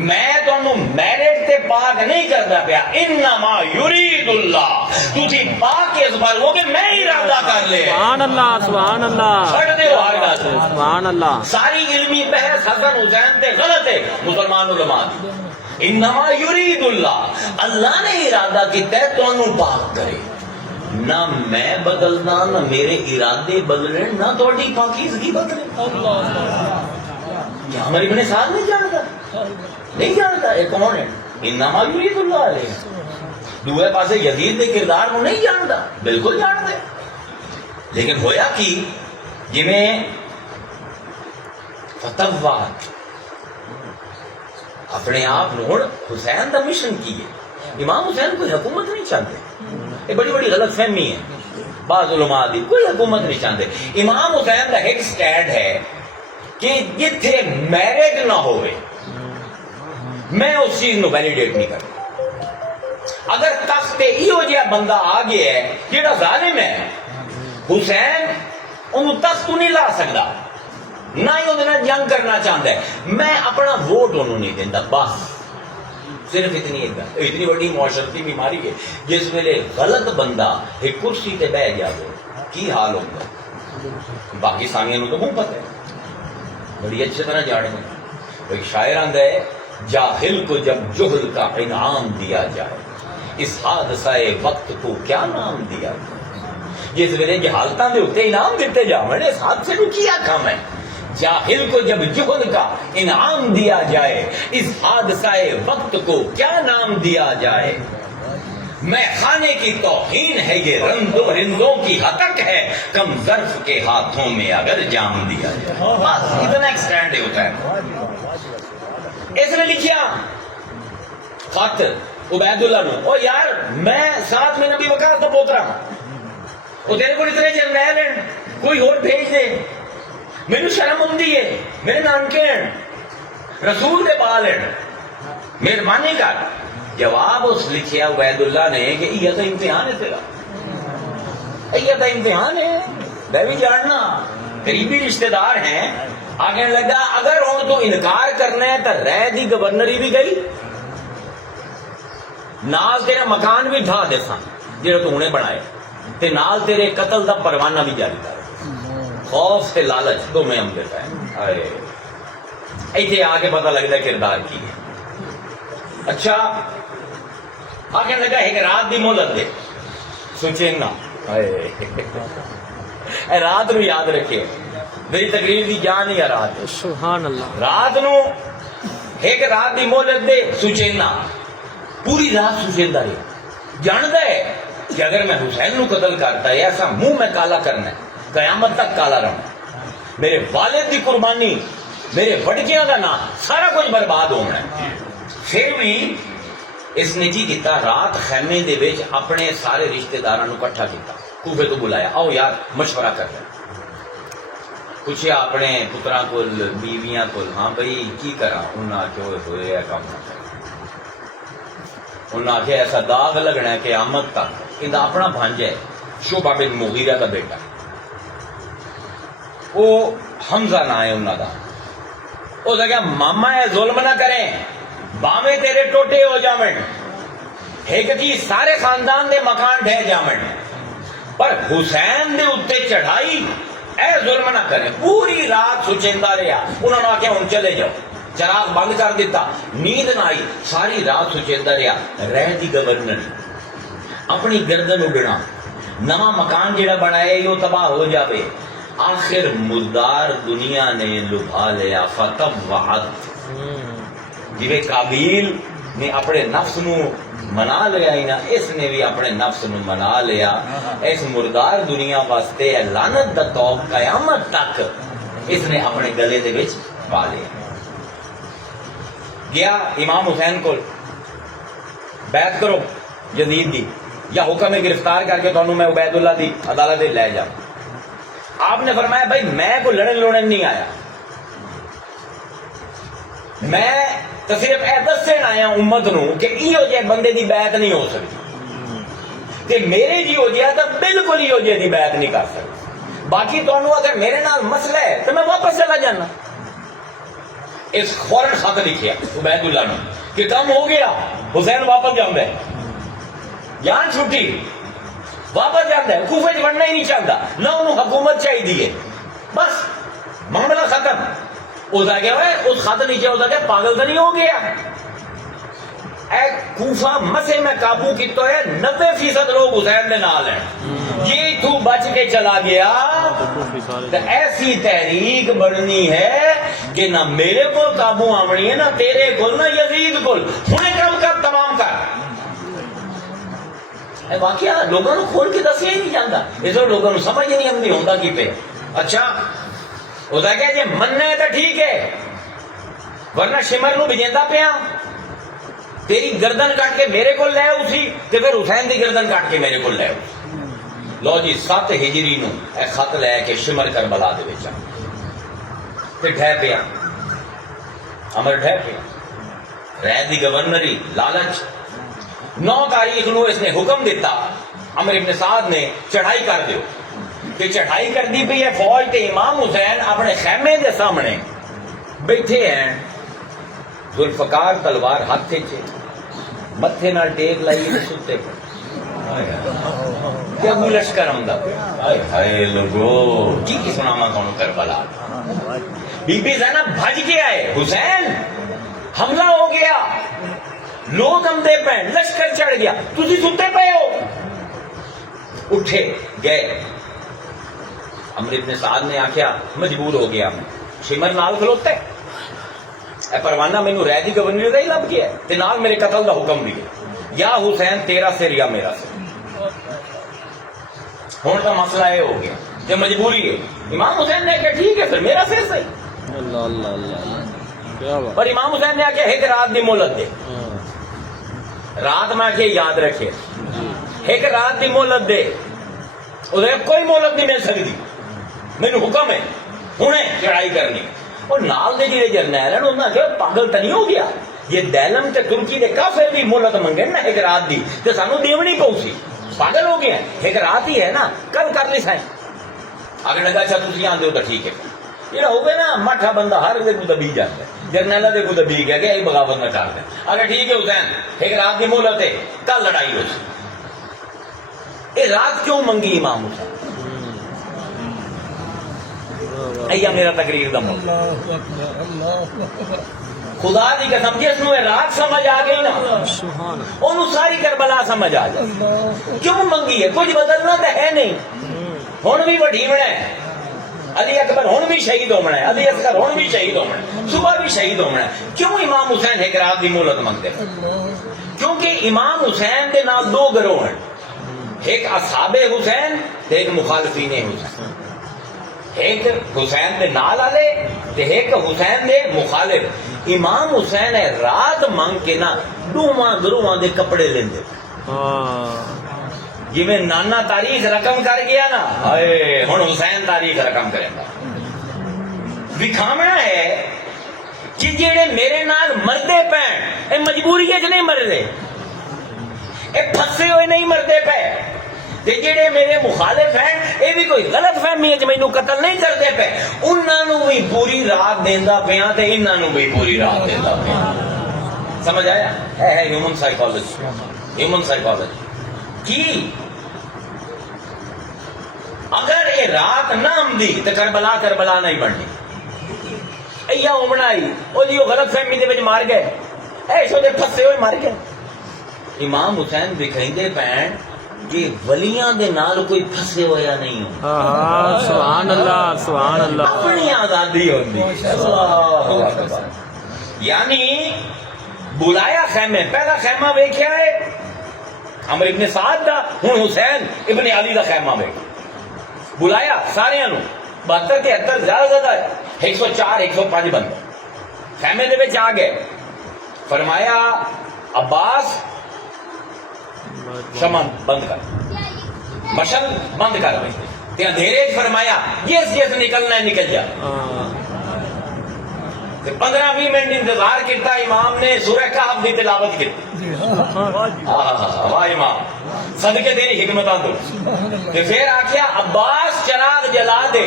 میں تانوں میرٹ تے پاک نہیں کردا پیا انما یرید اللہ تسی پاک اس پر ہو کہ میں ارادہ کر لے سبحان اللہ سبحان اللہ چھڑ دے ہو ہر گل سبحان اللہ ساری علمی بحث حسن حسین تے غلط ہے مسلمان علماء انما یرید اللہ اللہ نے ارادہ کیتا ہے تانوں پاک کرے نہ میں بدلنا نہ میرے ارادے بدلے نہ تہاڈی پاکیزگی بدلے کیا ہماری ابن سعد نہیں جانتا نہیں جانتا یہ کون ہے انما یرید اللہ علیہ دوسرے پاسے یزید کے کردار کو نہیں جانتا بالکل جانتے لیکن ہویا کی جنہیں فتوات اپنے آپ نوڑ حسین دا مشن کیے امام حسین کوئی حکومت نہیں چاہتے یہ بڑی بڑی غلط فہمی ہے بعض علماء دی کوئی حکومت نہیں چاہتے امام حسین دا ایک سٹینڈ ہے کہ جتھے میرج نہ ہوئے میں اس چیز نو ویلیڈیٹ نہیں کرتا اگر تخت ایو جہا بندہ آ گیا ہے جہاں ظالم ہے حسین انہوں تخت تو نہیں لا سکتا نہ ہی انہوں جنگ کرنا چاہتا ہے میں اپنا ووٹ انہوں نہیں دیتا بس صرف اتنی ایک گل اتنی بڑی معاشرتی بیماری ہے جس ویلے غلط بندہ ایک کرسی تے بہ گیا وہ کی حال ہوگا باقی سانیاں تو منہ پتہ ہے بڑی اچھی طرح جانے ہیں ایک شاعر آندا ہے جاہل کو جب جہل کا انعام دیا جائے اس حادثہ وقت کو کیا نام دیا جائے جس ویلے جہالتاں دے اوتے انعام دیتے جاویں اس حادثے کو کیا کام ہے جاہل کو جب جہل کا انعام دیا جائے اس حادثہ وقت کو کیا نام دیا جائے میں خانے کی توہین ہے یہ رندوں کی ہتک ہے کم ظرف کے ہاتھوں میں اگر جام دیا جائے بس اتنا ایکسٹینڈ ہوتا ہے اس نے لکھیا خط عبید اللہ نے او یار میں ساتھ میں نبی وقار تو پوترا وہ تیرے کو اتنے چر رہ لین کوئی اور بھیج دے میرے شرم ہوندی ہے میرے نانکے ہیں رسول دے بال ہیں مہربانی کر جواب اس لکھیا عبید اللہ نے کہ یہ تو امتحان ہے تیرا یہ تو امتحان ہے میں بھی جاننا قریبی رشتہ دار ہیں آگے لگا اگر ہوں تو انکار کرنا ہے تو رہ دی گورنری بھی گئی نال تیرا مکان بھی ڈھا دے سن جہاں تو انہیں بنائے تے نال تیرے قتل دا پروانہ بھی جاری کر خوف تے لالچ تو میں ہم دیتا ہے ایتھے آ کے پتہ لگتا ہے کردار کی ہے اچھا آگے لگا ایک رات دی مہلت دے سوچے نا اے رات نو یاد رکھے میری تقریر دی جان ہی ہے رات سبحان اللہ رات نو ایک رات دی مہلت دے سوچے نا پوری رات سوچیندہ رہے جانتا ہے کہ اگر میں حسین نو قتل کرتا ہے ایسا منہ میں کالا کرنا ہے قیامت تک کالا رہنا میرے والد دی قربانی میرے وڈکیاں دا نام سارا کچھ برباد ہونا ہے پھر بھی اس نے جی کیتا رات خیمے دے وچ اپنے سارے رشتہ داراں نو اکٹھا کیتا کوفے تو بلایا آؤ یار مشورہ کر لیں پوچھیا اپنے پتراں کول بیویاں کول ہاں بھائی کی کراں انہاں آکھیا ہوئے کام نہ کر انہوں نے آخیا ایسا داغ لگنا ہے قیامت تک یہ اپنا بھانجا ہے شعبہ بن مغیرہ کا بیٹا وہ حمزہ نہ ہے انہوں کا وہ کہا ماما ہے ظلم نہ کریں باویں تیرے ٹوٹے ہو جاویں ایک جی سارے خاندان دے مکان ڈھہ جاویں پر حسین دے اتنے چڑھائی اے ظلم نہ کریں پوری رات سوچیندہ رہا انہوں نے آخیا ہوں چلے جاؤ چراغ بند کر دیتا نیند نہ آئی ساری رات سوچیندہ رہا رہ دی گورنر اپنی گردن اڈنا نواں مکان جڑا بنایا یہ تباہ ہو جاوے آخر مردار دنیا نے لبھا لیا فتب وعد جویں قابیل نے اپنے نفس نو منا لیا ہی نا اس نے بھی اپنے نفس نو منا لیا اس مردار دنیا واسطے لعنت دا توق قیامت تک اس نے اپنے گلے دے وچ پا لیا گیا امام حسین کو بیعت کرو یزید دی یا حکم گرفتار کر کے تمہیں میں عبید اللہ دی عدالت لے جاؤں آپ نے فرمایا بھائی میں کوئی لڑن لڑن نہیں آیا میں تو صرف اے دسن آیا امت نو کہ ایو جے بندے دی بیعت نہیں ہو سکتی کہ میرے جی ہو جائے تو بالکل ایو جے دی بیعت نہیں کر سکتی باقی تمہیں اگر میرے نال مسئلہ ہے تو میں واپس چلا جانا اس فوراً خط لکھیا عبید اللہ نے کہ کم ہو گیا حسین واپس جاؤں ہے یہاں چھٹی واپس جاتا ہے کوفے چ بڑھنا ہی نہیں چاہتا نہ انہوں حکومت چاہیے بس معاملہ ختم اس خط نیچے ہوتا کہ پاگل تو نہیں ہو گیا اے کوفہ مسے میں قابو کیتا ہے 90% لوگ حسین دے نال ہیں یہ تو بچ کے چلا گیا تو ایسی تحریک بننی ہے کہ نہ میرے کو قابو آمنی ہے نہ تیرے کو نہ یزید کو ہنے کم کر تمام کر واقعہ لوگوں نے کھول کے دسیا ہی نہیں جانتا اس لیے لوگوں نے سمجھ نہیں ہم نہیں ہوتا کی پہ اچھا ہوتا کیا جی مننا ہے تو ٹھیک ہے ورنہ شمر نو بھیجتا پیا تیری گردن کٹ کے میرے کو لے اسی تے پھر حسین دی گردن کٹ کے میرے کو لے لو جی 7 ہجری نو اے خط لے کے شمر کربلا دے وچ تے ڈھے پیا امر ڈھے پیا رہ دی گورنری لالچ 9 تاریخ نو اس نے حکم دیتا عمر ابن سعد نے چڑھائی کر دیو کہ چڑھائی کر دی پئی ہے فوج تے امام حسین اپنے خیمے دے سامنے بیٹھے ہیں ذوالفقار تلوار ہاتھ چ متھے نال ٹیک لائی تے ستے پے کیا کوئی لشکر آندا ہائے ہائے لوگو کی سناواں کون کربلا بی بی زینب بھج کے آئے حسین حملہ ہو گیا لوگ اندے پہ لشکر چڑھ گیا تسی ستے پے ہو اٹھے گئے عمر ابن سعد نے آخیا مجبور ہو گیا شمر نال کھلوتے اے پروانہ مینوں رہ دی گورنر دا ہی لب گیا تے نال میرے قتل دا حکم بھی یا حسین تیرا سر یا میرا سر. ہوں تو مسئلہ یہ ہو گیا کہ مجبوری ہے. امام حسین نے کہا ٹھیک ہے پھر میرا سر صحیح. اللہ اللہ اللہ کیا بات. پر امام حسین نے آخیا ایک رات دی مہلت دے. رات میں آخیا یاد رکھے ایک رات دی مہلت دے. ادھر کوئی مہلت نہیں مل سکتی. میرے حکم ہے ہوں چڑھائی کرنی. اور نال دے جڑے جرنیل ہیں انہوں نے آخیا پاگل تو نہیں ہو گیا یہ دہلم تے ترکی دے کافر بھی مہلت منگے نا ایک رات دی تے سانو دیونی پؤ سی. پاگل ہو گیا ایک رات ہی ہے نا کل کر لی سائیں. اگر لگا اچھا تھی آتے ہو تو ٹھیک ہے. یہ ہوگا نا مٹھا بندہ ہر کو دبی جاتا ہے. جرنیلا دے کو دبی گیا کہ یہ بغاوت نہ کر دیں. اگر ٹھیک ہے حسین ایک رات کی مہلت ہے کل لڑائی ہو سی. یہ رات کیوں منگی امام حسین؟ ایا میرا تقریر دا موضوع. خدا دی قسم جس نو رات سمجھ آ گئی نا انہوں ساری کربلا سمجھ آ جائے. کیوں منگی ہے؟ کچھ بدلنا تو ہے نہیں. ہن بھی وڈی بنا ہے. علی اکبر ہن بھی شہید ہونا ہے. علی اصغر ہن بھی شہید ہونا ہے. صبح بھی شہید ہونا ہے. کیوں امام حسین ایک رات دی مہلت منگتے؟ کیونکہ امام حسین دے نال دو گروہ ہیں. ایک اصحاب حسین تے ایک مخالفین حسین. ایک حسین دے نال والے تے ایک حسین دے مخالف. امام حسین رات منگ کے نا دوواں گروہاں دے کپڑے لیندے. جی میں نانا تاریخ رقم کر گیا نا ہن حسین تاریخ رقم کرے گا. دکھاونا ہے کہ جڑے میرے نال مردے پین اے مجبوری ہے نہیں مردے اے پھسے ہوئے نہیں مردے پے. جڑے میرے مخالف ہیں یہ بھی کوئی غلط فہمی ہے مینوں قتل نہیں کرتے پے. انہوں بھی پوری رات دینا پیا تے انہوں بھی پوری رات دینا پیا. سمجھ آیا؟ ہے ہیومن سائیکالوجی. ہیومن سائیکالوجی کی اگر یہ رات نہ آمدی تو کربلا کربلا نہیں بننی. ایا ہومنا ہی وہ جی وہ غلط فہمی دے وچ مار گئے ایسے دے پھسے ہوئے مار گئے. امام حسین دکھائیندے پین کہ ولیاں دے نال کوئی پھسے ہویا نہیں ہو. سبحان اللہ سبحان اللہ. اپنی آزادی ہوتی. اللہ اکبر. یعنی بلایا خیمے پہلا خیمہ ویکھیا ہے عمر ابن سعد دا. ہن حسین ابن علی دا خیمہ ویکھ بلایا سارے 72 73 زیادہ زیادہ 104 105 بندے خیمے دے وچ آ گئے. فرمایا عباس شمع بند کر مشل بند کر تے اندھیرے فرمایا جس جس نکلنا ہے نکل جا. 15-20 منٹ انتظار کیتا. امام نے سورہ کہف دی تلاوت کی. واہ امام صدقے تیری حکمتاں تو. پھر آخیا عباس چراغ جلا دے.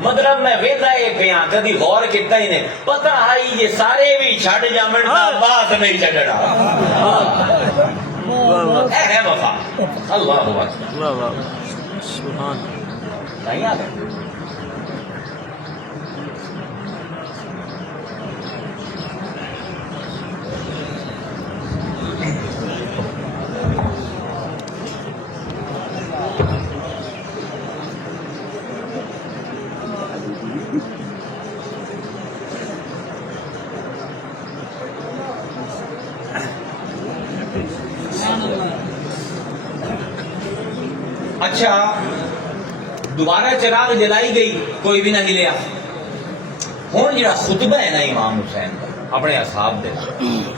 مطلب میں ویلا یہ پیا کدی غور کیتا ہی نہیں. پتہ آئی یہ سارے بھی چھڈ جامن عباس نہیں چھڈنا. ہے وفا. اللہ اکبر. سبحان نہیں آتا. اچھا دوبارہ چراغ جلائی گئی کوئی بھی نہ ہلیا. ہوں جڑا خطبہ ہے نا امام حسین کا اپنے اصحاب دے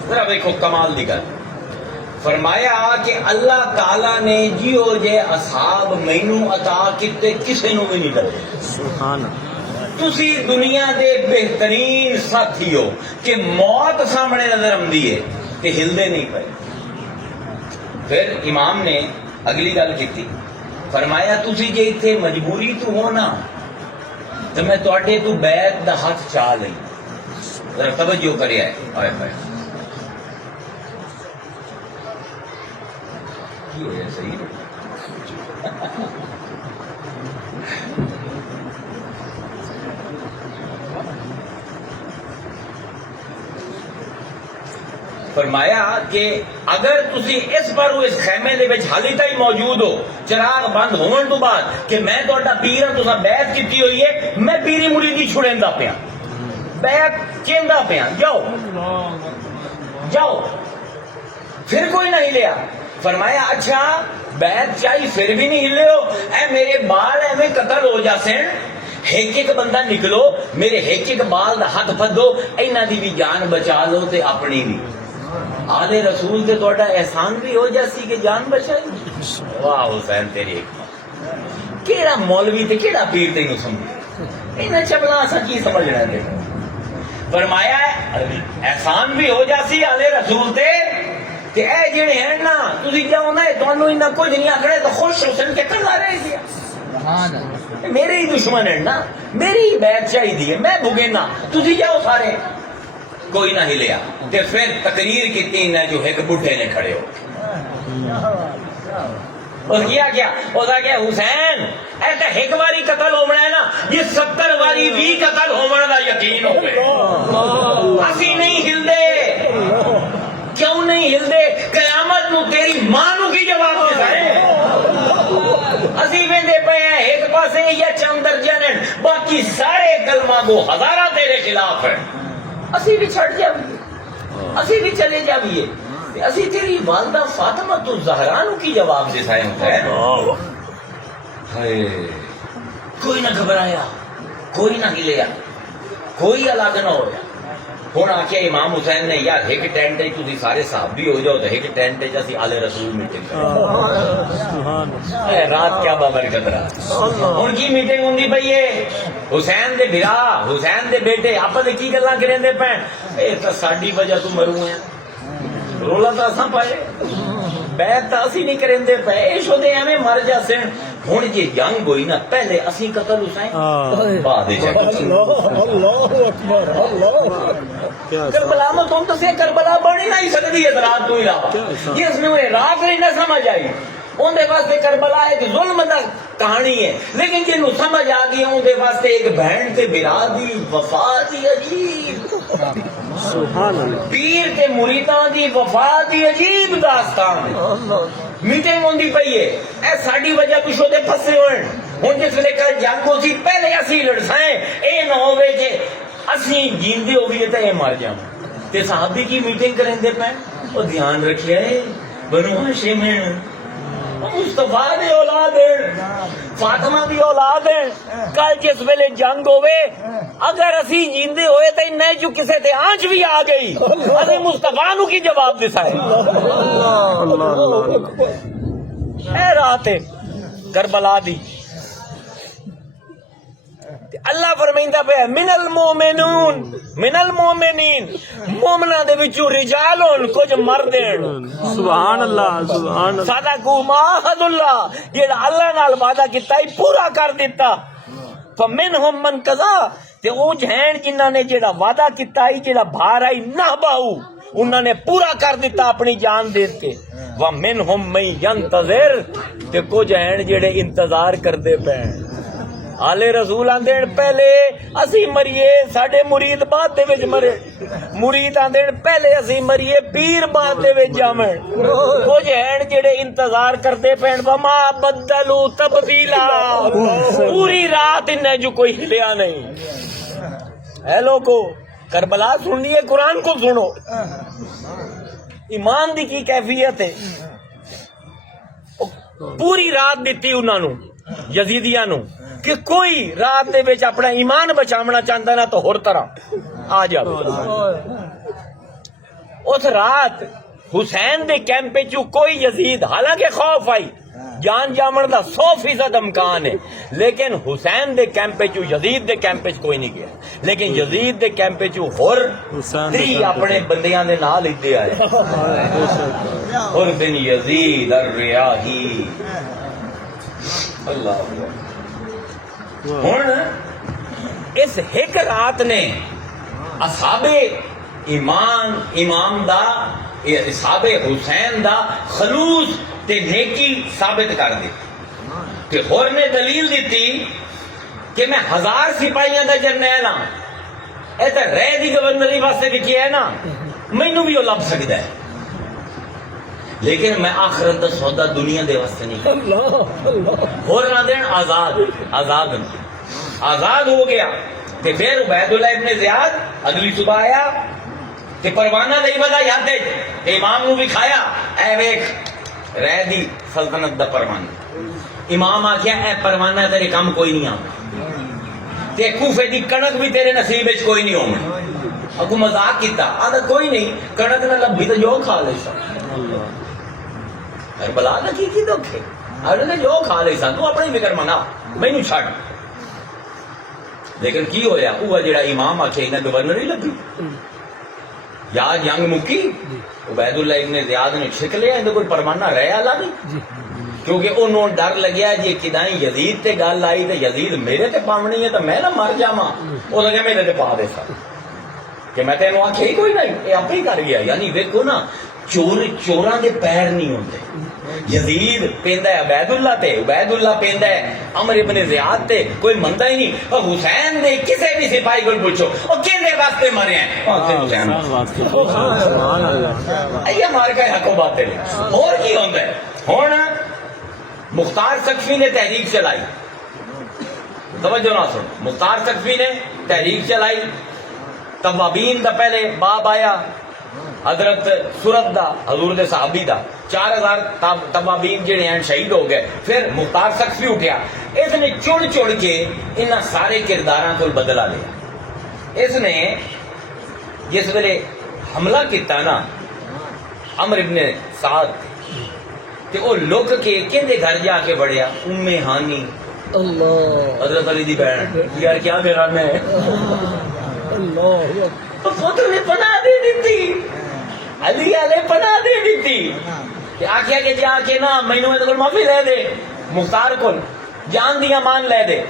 ذرا دیکھو کمال دی گل. فرمایا کہ اللہ تعالی نے جیو جے اصحاب مینوں عطا کیتے کسے نوں بھی نہیں لگے. سبحان. تسی دنیا دے بہترین ساتھی ہو کہ موت سامنے نظر آندی ہے کہ ہلدے نہیں پئے. پھر امام نے اگلی گل کی. فرمایا تسی جے اتنے مجبوری تو ہو نا تو میں تواڈے تو بیعت دا ہاتھ چاہ لئی. ذرا توجہ کریا ہے. آئے ہائے کی ہویا صحیح فرمایا کہ اگر تسی اس پر اس خیمے دے وچ حالی تائی موجود ہو چراغ بند ہون تو بعد کہ میں تہاڈا پیر ہاں تساں بیعت کیتی ہوئی ہے میں پیری مریدی چھڑیندا پیا بیعت کیندا پیا. جاؤ جاؤ پھر کوئی نہ ہلیا. فرمایا اچھا بیعت چاہی پھر بھی نہیں ہلے ہو, اے میرے بال ایویں قتل ہو جاسن, ایک ایک بندہ نکلو میرے ایک ایک بال دا ہاتھ پھدو, اینا دی بھی جان بچا لو تے اپنی بھی. آلے رسول تے تہاڈا احسان بھی ہو جاسی کہ جان بچائی. واہ حسین تیری حکمت. کیڑا مولوی تے کیڑا پیر تینوں سمجھے, اینا چبلا اساں کی سمجھنا ہے. فرمایا احسان بھی ہو جاسی آلے رسول تے کہ اے جڑے ہیں نا تسی جاؤ نا تانوں انہاں کچھ نہیں آکھنے تو خوش حسن کے کرنا رہے گیا. میرے ہی دشمن ہیں نا, میری ہی بیعت چاہیے ہے, میں بھگینا, تسی جاؤ سارے. کوئی نہ ہلیا. تے پھر تقریر کیتی نہ جو ایک بڈھے نے کھڑے ہو. اور کیا اس کیا حسین اے تے ایک واری قتل ہونا ہے نا, یہ 70 واری بھی قتل ہونے دا یقین ہو گئے. اسی نہیں ہلدے. کیوں نہیں ہلدے؟ قیامت نو تیری ماں نو کی جواب دے. اسی ویندے پے ہیں ایک پاسے یا چند درجن, باقی سارے کلمہ گو ہزارہ تیرے خلاف ہیں. اسی بھی چھڑ جاویے, اسی بھی چلے جاویے. اسی تیری والدہ فاطمہ تو زہرا نو کی جواب دے سائے ہوتا ہے. کوئی نہ گھبرایا, کوئی نہ ہلیا, کوئی الگ نہ ہویا. ہوں آخیا امام حسین نے یار ایک ٹینٹ تھی سارے صحابی ہو جاؤ تو ایک ٹینٹ اسی آلے رسول میٹنگ رات کیا بابرکت رات. ہوں کی میٹنگ ہوں پی ہے حسین دے بھرا حسین دے بیٹے آپ کی گلاں کریں دے پے, اے تو ساڈی وجہ تو مرو ہیں, رولا تو اساں پائے, بیعت تو اسی نہیں کریں دے پے, اے شو دے ایویں مر جاسن. ہوں جی جنگ ہوئی نا پہلے اسی قتل حسین بعد کربلا میں تم تو سے کربلا بنی نہیں سکتی ہے رات تو علاوہ. یہ اس میں رات نہیں نہ سمجھ آئی. اندر واسطے کربلا ایک ظلم دا کہانی ہے, لیکن جنوں سمجھ آ گئی اندر واسطے ایک بہن تے بھرا دی وفا دی عجیب, پیر تے مریداں دی وفا دی عجیب داستان. میٹنگ ہوندی پئی ہے, اے ساڈی وجہ تو شو دے پھسے ہوئے. ہن جس ویلے کل جنگ ہو سی پہلے اسی لڑسائیں, اے نہ ہوے کہ اسی جیندے ہوئے تے اے مر جاواں. تے صحابی کی میٹنگ کریں دے پے, او دھیان رکھیا ہے بنو ہاشم مصطفیٰ دی اولاد فاطمہ دی اولاد. کل جس ویلے جنگ ہوئے اگر اسی جیندے ہوئے تے نہ جو کسے تے آنچ بھی آ گئی اسی مصطفیٰ نو کی جواب دسائے. اے رات کربلا دی اللہ فرمائندا پہ من المومنون من المومنین, مومناں دے وچوں رجالون کچھ مرد ہیں. سبحان اللہ سبحان اللہ. صدقوا ما عہد اللہ, جڑا اللہ نال وعدہ کیتا ہے پورا کر دیتا. فمنہم من قضا, تے او ہیں جنہاں نے جڑا وعدہ کیتا ہے جڑا بھار آئی نہ باؤ انہوں نے پورا کر دیتا اپنی جان دے کے. ومنہم من ینتظر, تے کچھ ہیں جڑے انتظار کردے پے. آلے رسول آندین پہلے اسی مریے ساڈے مرید بعد دے وچ مرے, مرید آندین پہلے اسی مریے پیر بعد دے وچ جاویں. کچھ ہیں جڑے انتظار کردے پین. وما بدلوا تبدیلا, پوری رات انہیں جو کوئی ہلیا نہیں. اے لوگو کربلا سننی ہے, قرآن کو سنو. ایمان دی کی کیفیت ہے, پوری رات دیتی انہاں نو یزیدیاں نو کہ کوئی رات دے وچ اپنا ایمان بچاونا چاہتا نا تو ہور طرح آ جاؤ. اس رات حسین دے کیمپ چو کوئی یزید, حالانکہ خوف آئی جان جامن دا 100% امکان ہے, لیکن حسین دے کیمپ چو یزید دے کیمپ چ کوئی نہیں گیا. لیکن یزید دے کیمپ چو ہور 3 اپنے بندیاں دے نال ادے آئے. ہور بن یزید الریاحی. اللہ ہن اس ایک رات نے اصحاب ایمان امام دا اصحاب حسین دا خلوص تے نیکی ثابت کر دی. تے ہور نے دلیل دیتی کہ میں 1000 سپاہیاں دا جرنیل ہاں, اے تے رہ دی گورنری واسطے بھی کیا ہے نا, مینوں بھی وہ لب سکدا ہے, لیکن میں آخرت دا سودا دنیا دے واسطے نہیں. ہور نہ دین آزاد آزاد ہو گیا. تے پھر عبید اللہ ابن زیاد اگلی صبح آیا, تے پروانہ نہیں بدا یاد دے امام نو بھی کھایا اے ویکھ رہ دی سلطنت دا پروانہ امام آکھیا اے پروانہ تیرے کم کوئی نہیں آنا تے کوفے دی کنک بھی تیرے نصیب وچ کوئی نہیں ہونا اگو مذاق کیتا آدھا کوئی نہیں کنک نہ لبھی تو جو کھا لے سا کربلا دا کی دکھے آدھا جو کھا لے سا تو اپنی فکر منا مینوں چھڈ لیکن کی ہویا وہ جڑا امام آکھے انہیں گورنر ہی لگی یا جنگ مکی عبید اللہ ابن زیاد نے چھک لیا اندر کوئی پروانہ رہا لا نہیں کیونکہ انہوں ڈر لگیا جی کدائیں یزید تے گل آئی تے یزید میرے تے پاونی ہے تو میں نہ مر جاواں وہ لگا میرے تے پا دے سا کہ میں تینوں آکھیا ہی کوئی نہیں یہ آپ ہی کر گیا یعنی ویکھو نا چوراں دے پیر نہیں ہوندے یزید پیندا ہے عبید اللہ پیندا ہے عمر ابن زیاد تے کوئی مندا ہی نہیں اور حسین دے کسے بھی سپاہی کو پوچھو او کیندے واسطے مرے ہیں حسین سبحان اللہ یہ مار کے حق و باطل اور کی ہوندا ہے ہن مختار سقفی نے تحریک چلائی توجہ نہ سن مختار سقفی نے تحریک چلائی توابین دا پہلے باب آیا حضرت سورت دا حضور دے صحابی دا 4000 توابین جڑے ہیں شہید ہو گئے پھر مختار سقفی اٹھیا اس نے چڑ کے انہاں سارے کرداراں کو بدلا لیا اس نے جس ویلے حملہ کیتا نا عمر ابن سعد کہ وہ لک کے کہندے گھر جا کے بڑھیا ام ہانی اللہ حضرت علی دی بہن یار کیا بیان ہے اللہ تو پتر نے پناہ دے دیتی علی علیہ پناہ دے دیتی کہ آکھیا کہ جا کے نا مینوں اے کول معافی لے دے مختار کول جان دی امان لے دے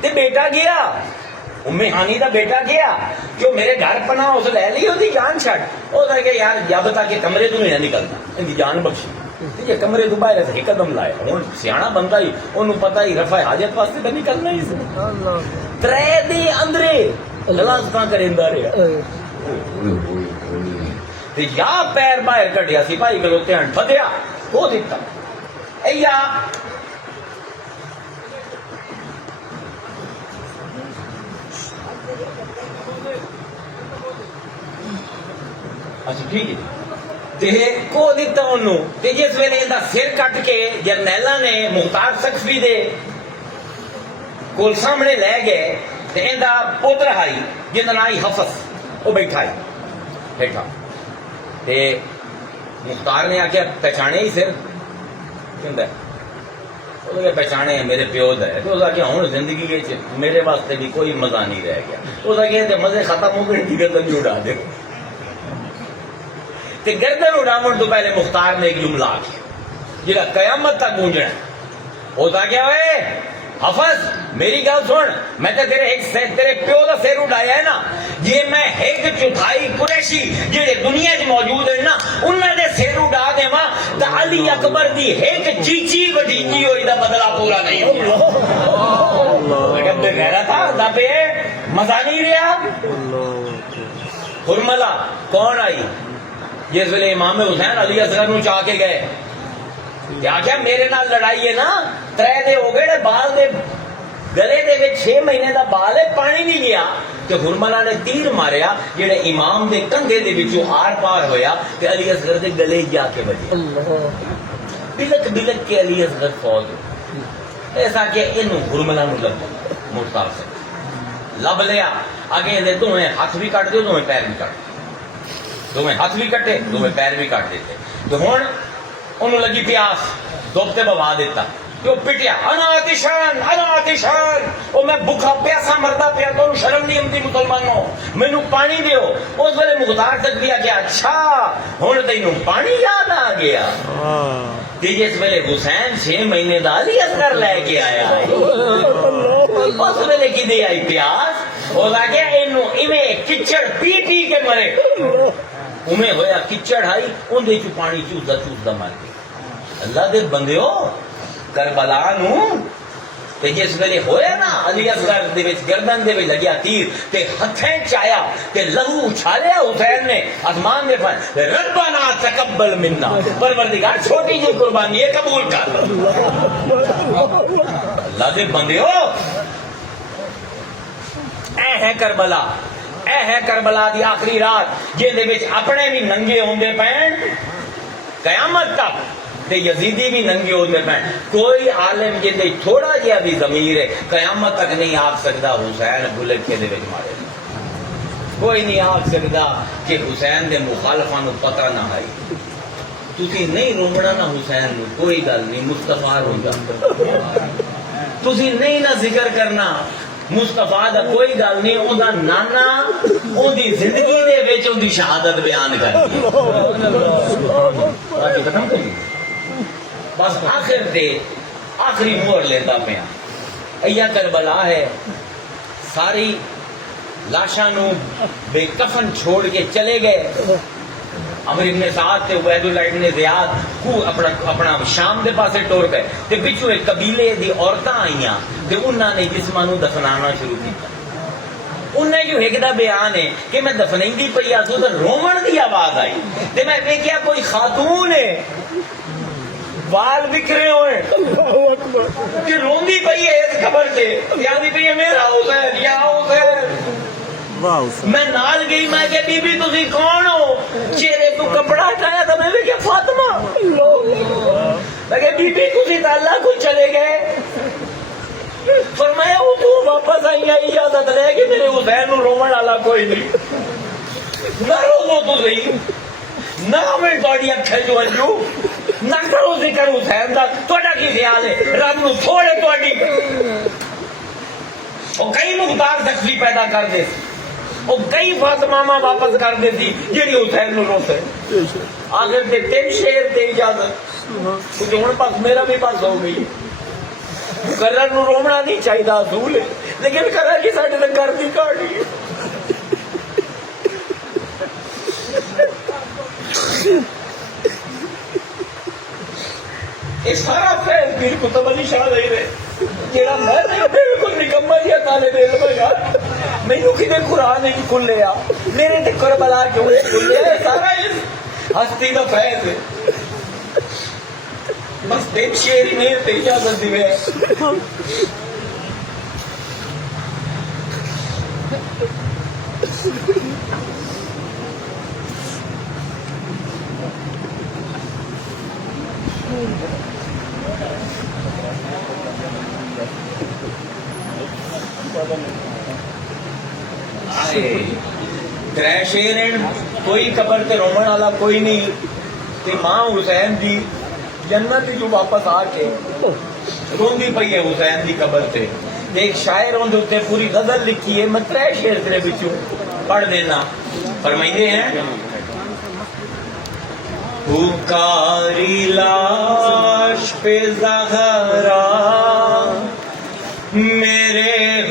تے بیٹا گیا ام ہانی دا بیٹا گیا جو میرے گھر پناہ اس لے لی دی جان چھڈ او کہ یار جب تک کہ کمرے تو نہیں نکلتا ان دی جان بخشی یہ کمرے تو باہر سے قدم لائے ہوں سیاح بندہ ہی انہوں پتہ ہی رفع حاجت واسطے تو نکلنا ہی ترے دی اندرے لازکاں کریندا رہیا تے یا پیر باہر کڈیا سپاہی کلوتے ہن پھدیا ہو دیتا اے یا اچھا ٹھیک ہے تے کو دیتا انہوں تے جس ویلے اندا سر کٹ کے جرنیلاں نے مختار سقفی دے کول سامنے لے گئے تے اندا پوتر ہائی جندا نام حفص وہ بیٹھا تے مختار نے آکھیا پہچانے ہی سر کہندا وہ پہچانے میرے پیو دا ہے تو اس آکھیا ہن زندگی وچ میرے واسطے بھی کوئی مزہ نہیں رہ گیا اس آکھیا تے مزے ختم ہو گئے گردن اڑا دے تے گردن اڑاون تو پہلے مختار نے ایک جملہ آکھیا جڑا قیامت تک گونجنا وہ تا کیا ہوئے حفظ میری گل سن میں تے تیرے پیو دا سر اڑایا ہے نا جے میں ایک چوتھائی قریشی جڑے دنیا وچ موجود ہیں نا انہاں دے سر اڑا دیواں تے علی اکبر دی ایک چیچی بڑی جی ہوئی دا بدلہ پورا نہیں ہوگا جب بے غیرت تھا دا پہ مزہ نہیں رہا حرملہ کون آئی جس ویلے امام حسین علی اصغر نو چاہ کے گئے آخیا میرے نال لڑائی ہے نا ترے دے ہو گئے بال دے گلے دے وچ 6 مہینے دا بال ہے پانی نہیں گیا تے حرملہ نے تیر ماریا جڑے امام دے کندھے دے وچوں آر پار ہویا تے علی اصغر دے گلے جا کے بجے بلک بلک کے علی اصغر فوت ایسا کہ اینوں حرملہ نو لگ مختار سے لب لیا اگے دے دوویں ہاتھ بھی کٹ دے دوویں پیر بھی کٹ دوویں ہاتھ بھی کٹے دوویں پیر بھی کٹ دیتے تو ہن انہوں لگی پیاس دوبتے بوا دیتا جو پٹیا انا آتشان او میں بھوکا پیاسا مردا پیا تو شرم نہیں آتی مسلمانوں مینوں پانی دیو اس ویلے مختار تک دیا کہ اچھا ہن تینوں پانی یاد آ گیا تے جس ویلے حسین 6 مہینے دا علی اصغر لے کے آیا اس ویلے کی دی آئی پیاس او لگیا اینوں ایویں کچڑ پی پی کے مرے اویں ہویا کچڑ آئی اون دے چ پانی چوسدا مر گیا اللہ دے بندیو کربلا نو تے جس ویلے ہویا نا علی اصغر دے وچ گردن دے وچ لگیا تیر تے ہتھیں چایا تے لہو اچھالیا حسین نے آسمان دے پر ربنا تقبل منا پروردگار چھوٹی جی قربانی ہے قبول کر اللہ دے بندیو اے ہے کربلا اے ہے کربلا دی آخری رات جے دے وچ اپنے بھی ننگے ہوندے پین قیامت تک تے یزیدی بھی ننگے ہوندے پین. کوئی عالم جے دے تھوڑا جہا بھی ضمیر ہے قیامت تک نہیں آکھ سکدا حسین بلٹ کے دے وچ مارے. کوئی نہیں آکھ سکدا کہ حسین دے مخالفاں نو پتہ نہ آئی. تسی نہیں رومنا نہ حسین نو کوئی گل نہیں مصطفیٰ روندا. تسی نہیں نہ ذکر کرنا مصطفیٰ دا کوئی گل نہیں. اوندا نانا اون دی زندگی دے وچ اون دی شہادت بیان کرਦੀ ہے. ختم کر بس آخر تے آخری مہر لیتا پیا. ایا کربلا ہے. ساری لاشاں نو بے کفن چھوڑ کے چلے گئے. عمر ابن سعد تے عبید اللہ ابن زیاد کو اپنا شام دے پاسے ٹور گئے تے پچھو ایک قبیلے دی عورتاں آئیاں تے انہاں نے جسماں نو دفنانا شروع کیتا. انہیں جو ایک دا بیان ہے کہ میں دفنیندی پئی آ تو رومن دی آواز آئی تے میں ویکھیا کوئی خاتون ہے بال بکھرے ہوئے کہ روندی پئی ہے اس خبر سے یادی پئی ہے میرا حسین یا حسین. میں نال گئی میں کہ بی بی تسی کون ہو؟ چہرے تو کپڑا ہٹایا تھا میں کہ فاطمہ. میں کہ بی بی تسی تو اللہ کو چلے گئے. فرمایا وہ تو واپس آئی اجازت لے کہ میرے حسین نو رومن والا کوئی نہیں. نہ رو تو صحیح نہ میں تھوڑی اکھے جو انجو نہ کرو ذکر حسین دا. تھوڑا کی خیال ہے رب نو تھوڑے تھوڑی وہ کئی مختار تکلیف پیدا کر دے وہ کئی فاطمہ واپس کر دیتی جیڑی حسین نو روسے. آخر تے 3 شیر تے اجازت کچھ ہوں پاس میرا بھی پاس ہو گئی. کرر نو رومنا نہیں چاہیے اصول ہے لیکن کرر کی ساڈے تے گھر دی کہانی ہے. یہ سارا فیض پیر کتب علی شاہ دے رہے جیڑا میں بالکل نکما جہا طالب علم ہے یار. مینوں کدے قرآن نہیں کھلیا میرے تے کربلا کیوں کھلیا. سارا ہستی دا فیض ہے. بس 3 شیر ہی نہیں تے اجازت دیوے. ترے شیر کوئی قبر تے رومن والا کوئی نہیں. تے ماں حسین دی جنت جو واپس آ کے روندی پئی ہے حسین دی قبر تے. ایک شاعر اون دے اوتے پوری غزل لکھی ہے. میں 3 شیر تیرے وچوں پڑھ دینا. فرمائندے ہیں پکاری لاش پہ زہرا میرے